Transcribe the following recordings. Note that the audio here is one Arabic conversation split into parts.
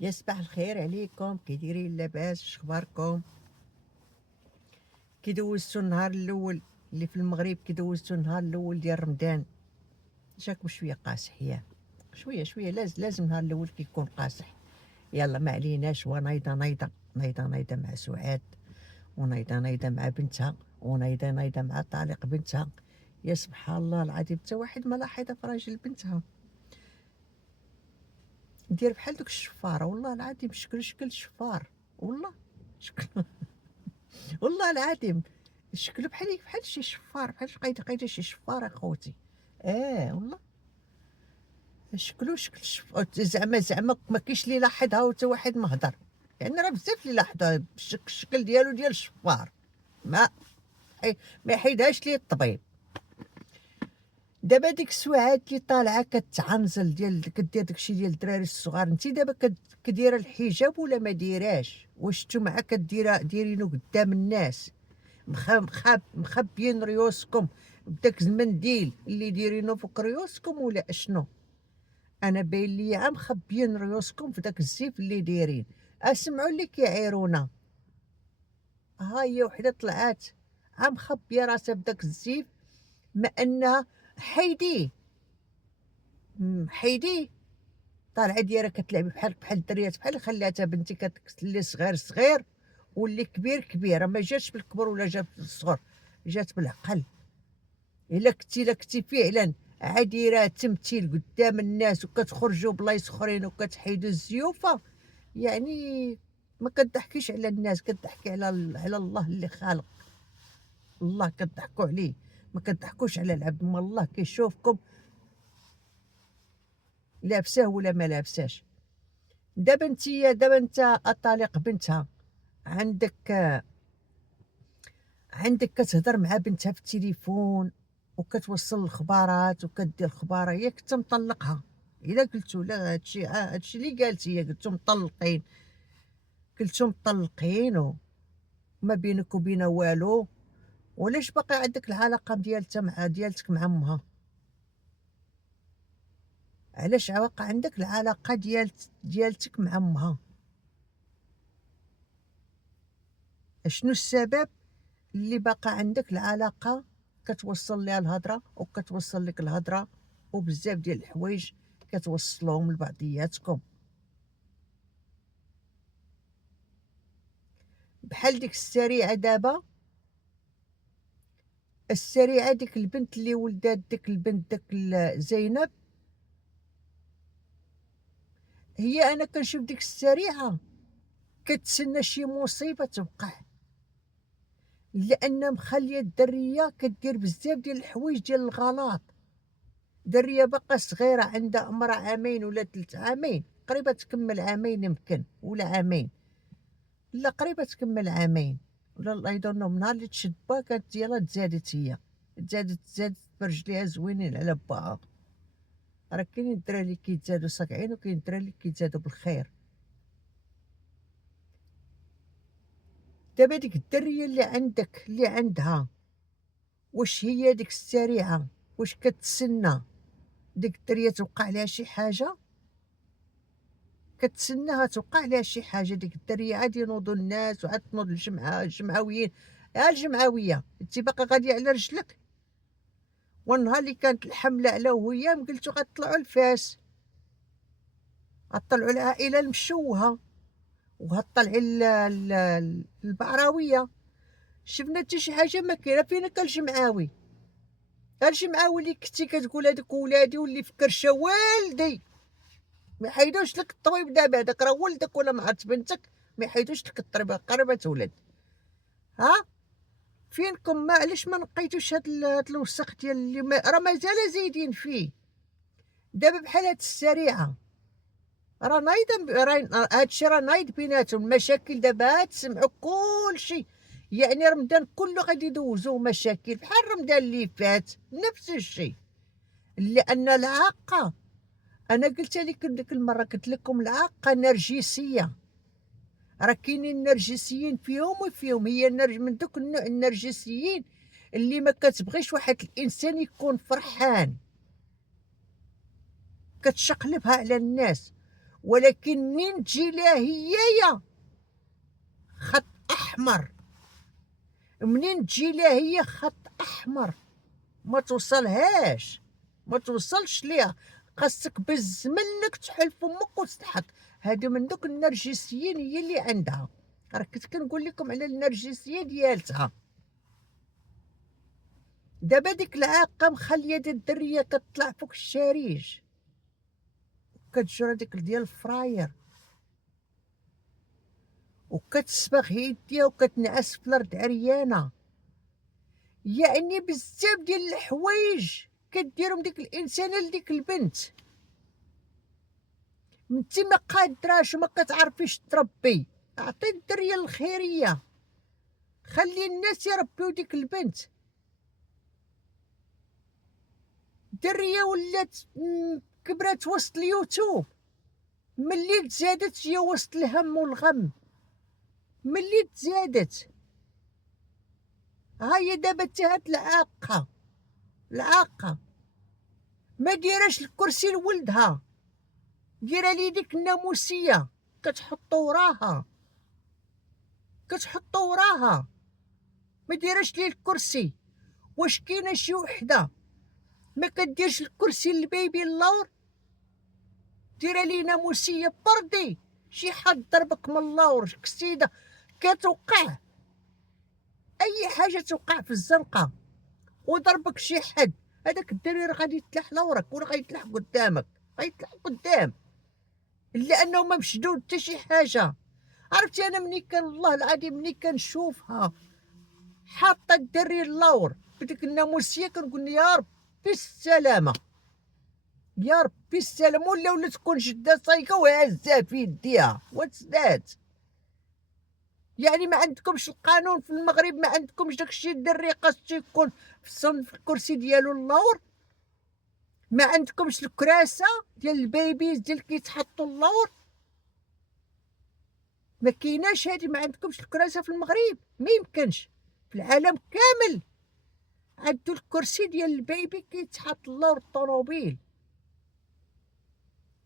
يا صباح الخير عليكم، كي دايرين؟ لاباس؟ شخباركم؟ كي دوزتو النهار الاول اللي في المغرب؟ كي دوزتو النهار الاول ديال رمضان؟ جاكم شويه قاصح؟ يا شويه شويه، لازم النهار الاول كيكون قاصح. يلا ما عليناش. ونايضه مع سعاد، ونايضه مع بنتها، ونايضه مع طالق بنتها. يا سبحان الله العظيم، حتى واحد ما لاحظها في راجل بنتها. دير بحال دوك الشفاره، والله العظيم شكل الشفار. والله شكل والله العظيم شكله بحال شي شفار، بحال قايده شي شفار اخوتي. والله شكل الشفار. زعما ما كاينش اللي لاحظها وتا واحد ما هضر. يعني راه بزاف اللي لاحظها الشكل ديالو ديال الشفار. ما ما يحيدهاش ليه الطبيب. دابا ديك سعاد اللي طالعه كتعنزل كدير داكشي ديال الدراري الصغار، انت دابا كديره الحجاب ولا ما ديراش؟ واش نتوما دايرينو قدام الناس مخبيين ريوسكم بداك المنديل اللي دايرينو فوق ريوسكم ولا اشنو؟ انا باين ليا مخبيين ريوسكم في داك الزيف اللي دايرين. اسمعوا اللي كيعيرونا. ها هي وحده طلعات مخبيه راسها بداك الزيف، ما انها حيديه. حيديه. طالعه دايره كتلعبي بحال الدريات، بحال اللي خلاتها بنتي اللي صغير صغير واللي كبير كبير. ما جاتش بالكبر ولا جات بالصغر، جات بالعقل. الا كنتي فعلا عاديره تمثيل قدام الناس وكتخرجوا بلايص اخرين وكتحيدوا الزيوفه، يعني ما كتضحكيش على الناس، كتضحكي على الله اللي خالق. الله كتضحكوا عليه، ما كتضحكوش على العبد. ما الله كيشوفكم لابساه ولا ما لابساش. دابا انت اطالق بنتها، عندك كتهضر مع بنتها في التليفون وكتوصل الخبارات وكدير الخباره، ياك انت مطلقها؟ الا قلتو لا، هادشي اللي قالتي، هي قلتو مطلقين، قلتو مطلقين وما بينك وبينها والو. ولاش باقي عندك العلاقه ديالتك مع امها؟ علاش باقي عندك العلاقه ديالتك مع امها؟ اشنو السبب اللي باقا عندك العلاقه كتوصل ليها الهضره وكتوصل لك الهضره وبزاف ديال الحوايج كتوصلوهم لبعضياتكم؟ بحال ديك السريعه دابا، السريعه ديك البنت اللي ولدات، ديك البنت زينب. هي انا كنشوف ديك السريعه كتسنى شي مصيبه توقع، لان مخليه الدريه كدير بزاف ديال الحوايج ديال الغلط. دريه باقا صغيره، عندها عمرها عامين ولا 3 عامين، قريبه تكمل عامين يمكن ولا عامين. لا قريبه تكمل عامين ولا الله يدور من نهار اللي تشد با كانت يلاه تزادت. هي تزادت برجليها زوينين على باها. راه كاينين الدراري اللي كيتزادوا صاقعين وكاين الدراري اللي كيتزادوا بالخير. دابا ديك الدريه اللي عندك اللي عندها، واش هي ديك السريعه واش كتسنى ديك الدريه توقع لها شي حاجه؟ كتسناها توقع ليها شي حاجه ديك الدريه؟ عاد ينوضوا الناس وعاد تنوض الجمعويين. الجمعويه انت باقا غاديه على رجلك؟ والنهار اللي كانت الحمله على وهي قلتو غطلعوا الفاس، غطلعوا العائله المشوهه، وغطلعي البعراويه. شفنا حتى شي حاجه ما كاينه. فينا كان الجمعاوي؟ الجمعاوي اللي كنتي كتقول هذوك ولادي واللي في كرشه والدي، ما يحيدوش لك الطبيب. دابا هذاك راه ولدك ولا ما عرفت بنتك، ما يحيدوش لك الطبيب قريبه تولد. ها فينكم؟ ما علاش ما نقيتوش هاد الوسخ ديال اللي راه مازال زايدين فيه. دابا بحال هاد السريعه راه نايضه، هادشي راه نايض بيناتهم المشاكل. دابا تسمعوا كلشي، يعني رمضان كله غادي يدوزوا مشاكل بحال رمضان اللي فات نفس الشيء. لان العاقه، انا قلت لك ديك المره، قلت لكم العاقه نرجسيه. راه كاينين نرجسيين فيهم وفيهم. هي من دوك النوع النرجسيين اللي ما كتبغيش واحد الانسان يكون فرحان، كتشقلبها على الناس. ولكن منين تجي لها هي خط احمر، منين تجي لها هي خط احمر ما توصلهاش، ما توصلش ليها. خاصك منك تحل فمك وتضحك. هادو من دوك النرجسيين هي اللي عندها. راه كنت كنقول لكم على النرجسيه ديالتها. دابا ديك العاقه مخليه الدريه كتطلع فوق الشريج وكتجرى ديك ديال الفراير وكتسبغ يديها وكتنعس في الارض عريانه. يعني بزاف ديال الحوايج كديرهم ديك الانسانه لديك البنت. انت ما قادراش وما كتعرفيش تربي، عطي الدريه الخيريه، خلي الناس يربيو ديك البنت. الدريه ولات كبرات وسط اليوتيوب، ملي تزادت هي وسط الهم والغم. ملي تزادت ها هي دابا تهات العاقه ما ديراش الكرسي لولدها، ديرها لي ديك الناموسيه كتحطو وراها ما ديرش ليه الكرسي. واش كاينه شي وحده ما كديرش الكرسي للبيبي اللور؟ ديرها ليه ناموسيه بردي شي حد ضربك من اللور كسيده كتوقع اي حاجه توقع في الزنقه وضربك شي حد، هذاك الدري راه غادي يتلح لورك ولا غيتلح قدامك، غيتلح قدام لانه ما مشدود حتى شي حاجه. عرفتي انا مني كان والله العظيم مني كنشوفها حاطه الدري اللور بديك الناموسيه كنقول يا ربي السلامه، يا ربي السلامه. ولا تكون شده صايكه وهزها في يديها وتسدات. يعني ما عندكمش القانون في المغرب؟ ما عندكمش داكشي الدري خاصو يكون في الكرسي ديالو اللور؟ ما عندكمش الكراسه ديال البيبيز ديال كيتحطوا اللور؟ ما كايناش هادي، ما عندكمش الكراسه في المغرب؟ ما يمكنش. في العالم كامل عندو الكرسي ديال البيبي كيتحط اللور الطوموبيل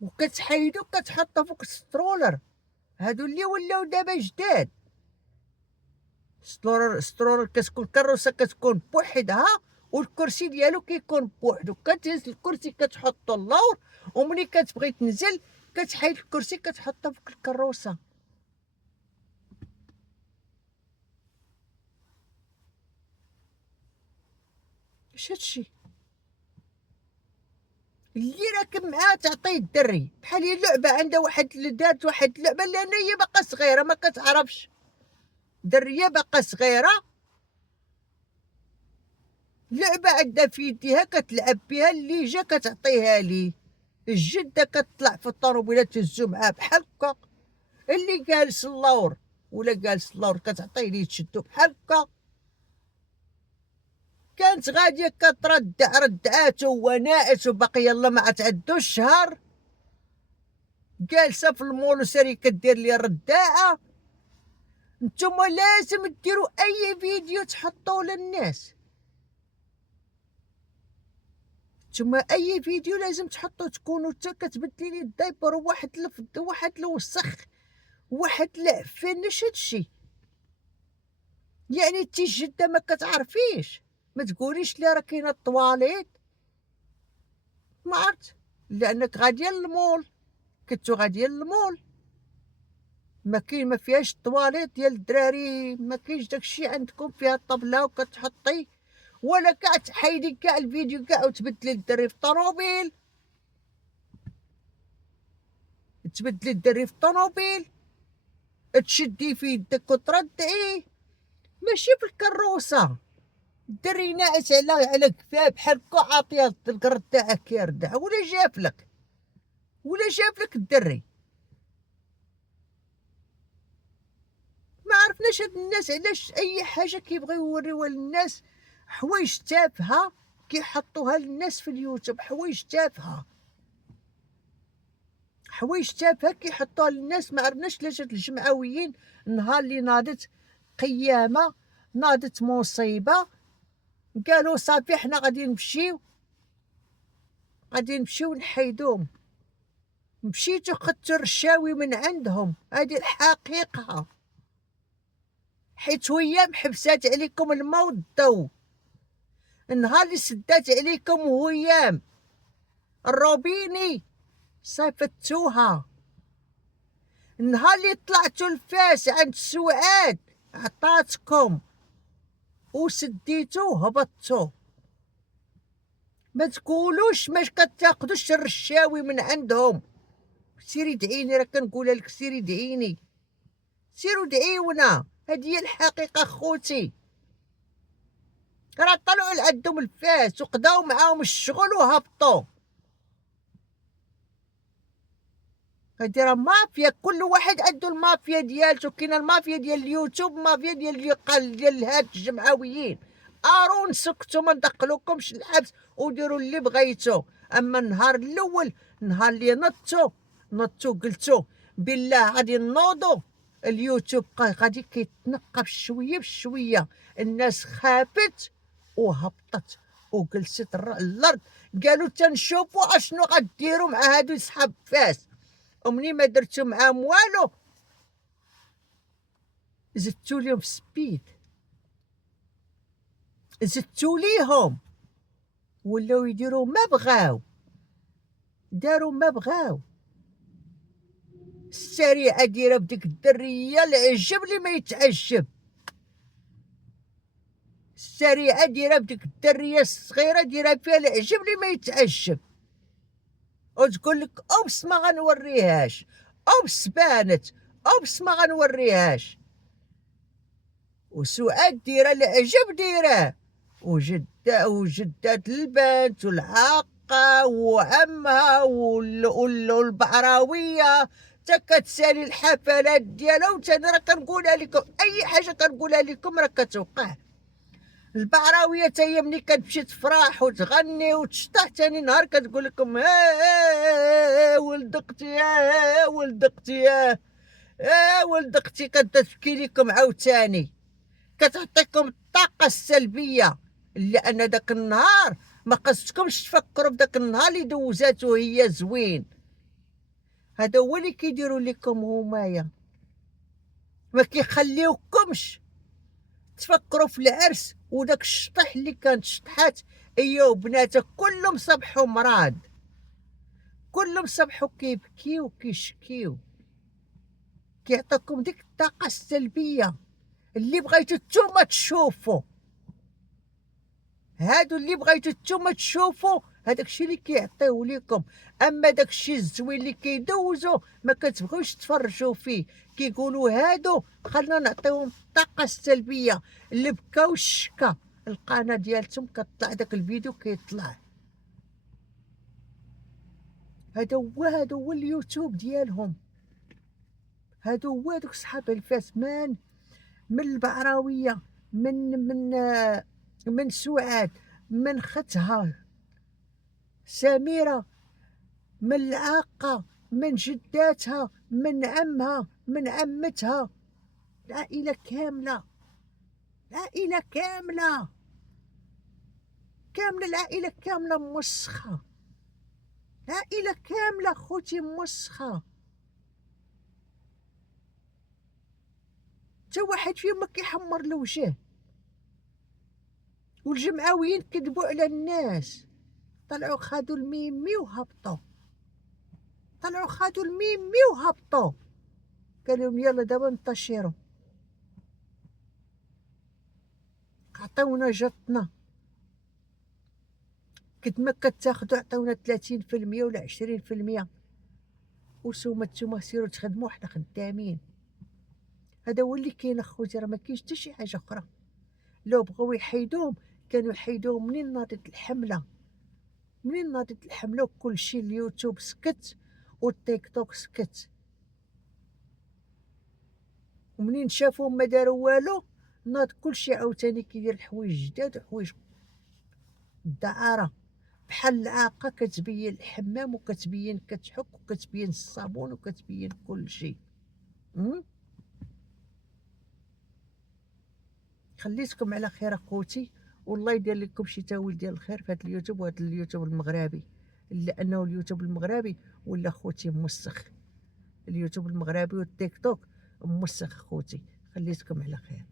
وكتحيدو كتحطو فوق السترولر. هادو اللي ولاو دابا جداد. سترولر كتكون كروسه كتكون بوحدها والكرسي ديالو كيكون بوحدو، كتهز الكرسي كتحطو اللور وملي كتبغي تنزل كتحيد الكرسي كتحطو فوق الكروسه. اش هادشي اللي راكب معاه تعطيه الدري بحال هي اللعبه عندها واحد دارت واحد اللعبه لان هي باقا صغيره ما كتعرفش، دريه باقا صغيره لعبه عندها في يديها كتلعب بها، اللي جا كتعطيها ليه. الجده كتطلع في الطوموبيلات تهزو معاه بحال هكا، اللي جالس اللور ولا جالس اللور كتعطيه ليه تشدو بحال هكا. كانت غاديه ردعاتو وناعس وباقي يلا ما تعدوش شهر جالسه في المول ساري كدير لي الرداعه. نتوما لازم ديروا اي فيديو تحطوه للناس، نتوما اي فيديو لازم تحطوه تكونوا حتى كتبدلي لي الدايبر واحد الوسخ واحد العفان. اش هادشي يعني؟ انتي جده ما كتعرفيش؟ ما تقوليش لي راه كاينه الطواليت. ما عرفت لانك غاديه للمول، كنتو غاديه للمول ما فيهاش الطواليت ديال الدراري، ما كاينش داكشي عندكم فيها الطبله وكتحطي ولا كاع تحيدي كاع الفيديو كاع وتبدلي الدري في الطوموبيل، تبدلي الدري في الطوموبيل تشدي في يدك وتردعيه ماشي في الكروسه. الدري ناعس على كفاه بحال هكا عاطيه الرداعه كيردع ولا جابلك الدري. ما عرفناش هاد الناس علاش اي حاجه كيبغيو يوريوها للناس، حوايج تافهه كيحطوها للناس في اليوتيوب، حوايج تافهه كيحطوها للناس. ما عرفناش علاش هاد الجمعويين نهار اللي ناضت قيامه ناضت مصيبه قالوا صافي حنا غادي نمشيو نحيدوهم. مشيتو خدتو الرشاوي من عندهم، هادي الحقيقة، حيت وهي محبسات عليكم الماء والضو. النهار اللي سدات عليكم وهيام الروبيني صيفطتوها، النهار اللي طلعتو لفاس عند سعاد عطاتكم وسديتو هبطتو. ما تقولوش ما كتاخدوش الرشاوي من عندهم. سيري دعيني، راه كنقولها لك، سيري دعيني، سيروا دعيونا، هادي هي الحقيقة خوتي. راه طلعوا لعندهم الفاس وقداو معاهم الشغل وهبطوا. هادي راه مافيا، كل واحد عنده المافيا ديالته. كاينه المافيا ديال اليوتيوب، مافيا ديال هاد الجمعويين. ارون سكتوا، ما ندخلوكمش الحبس وديروا اللي بغيتو. اما النهار الاول، النهار اللي نضتو قلتو بالله غادي نوضوا، اليوتيوب غادي كيتنقى بشويه بشويه. الناس خافت وهبطت وجلست الارض، قالوا تنشوفوا اشنو غديروا مع هادو يسحب فاس. ومني ما درتو معاهم والو، زدتو ليهم في سبيد، زدتو ليهم، ولاو يديروا ما بغاو، داروا ما بغاو. السريعه دايره بديك الدريه، العجب اللي ما يتعجب. السريعه دايره بديك الدريه الصغيره، دايره فيها العجب اللي ما يتعجب. وتقول لك اوبس ما غنوريهاش، اوبس بانت، اوبس ما غنوريهاش. وسعاد دايره العجب دايره، وجدات البنت والعاقه وعمها والبعراويه تا كتسالي الحفلات ديالها. وتاني راه كنقولها لكم، اي حاجه كنقولها لكم راه كتوقع. البعراويه تا هي ملي كتمشي تفرح وتغني وتشطح، تاني نهار كتقول لكم ها ولد اختي، ها ولد اختي، ها ولد اختي، كتبكي لكم عاوتاني، كتعطيكم الطاقه السلبيه. لان داك النهار ما خصكمش تفكروا بداك النهار اللي دوزاتو هي زوين. هذا هو اللي كيديروا لكم همايا، ما كيخليوكمش تفكروا في العرس وداك الشطح اللي كانت شطحات هي وبناتها. كلهم صبحوا مراد، كلهم صبحوا كيبكيو وكيشكيو، كيعطيكم ديك الطاقه السلبيه اللي بغيتو نتوما تشوفوا. هادو اللي بغيتو نتوما تشوفوا هداك الشيء اللي كيعطيو ليكم. اما داك الشيء الزوين اللي كيدوزو ما كتبغيوش تفرجوا فيه. كيقولوا هادو خلينا نعطيوهم الطاقه السلبيه. اللي بكاو الشكا القناه ديالتهم كطلع داك الفيديو كيطلع. هذا هو اليوتيوب ديالهم. هادو دوك صحاب الفاس من البعراويه، من سعاد، من ختها سميرة، من العاقة، من جداتها، من عمها، من عمتها، العائلة كاملة، العائلة كاملة، العائلة كاملة موسخة، العائلة كاملة خوتي موسخة. تا واحد فيهم ما كيحمر الوجه. والجمعويين كذبوا على الناس، طلعوا خادوا الميمي وهبطوا، طلعوا خادوا الميمي وهبطوا. قالوا لهم يلا دابا نطشيروا، عطيونا جرتنا. قد ما كتاخدو عطيونا 30% ولا 20%. وسوما نتوما سيروا تخدموا، حنا خدامين. هذا هو اللي كاين اخوتي، راه ما كاينش حتى شي حاجه اخرى. لو بغاو يحيدوهم كانوا يحيدوهم منين ناضت الحمله، منين ناضت الحمله وكلشي. اليوتيوب سكت والتيك توك سكت، ومنين شافوهم ما داروا والو ناض كلشي عاوتاني كيدير حوايج جداد وحوايج دعاره. بحال العاقه كتبين الحمام وكتبين كتحك وكتبين الصابون وكتبين كلشي. خليتكم على خير اخوتي، والله يدير لكم شي تاويل ديال الخير في هذا اليوتيوب، وهذا اليوتيوب المغربي لانه اليوتيوب المغربي ولا خوتي موسخ. اليوتيوب المغربي والتيك توك موسخ خوتي. خليتكم على خير.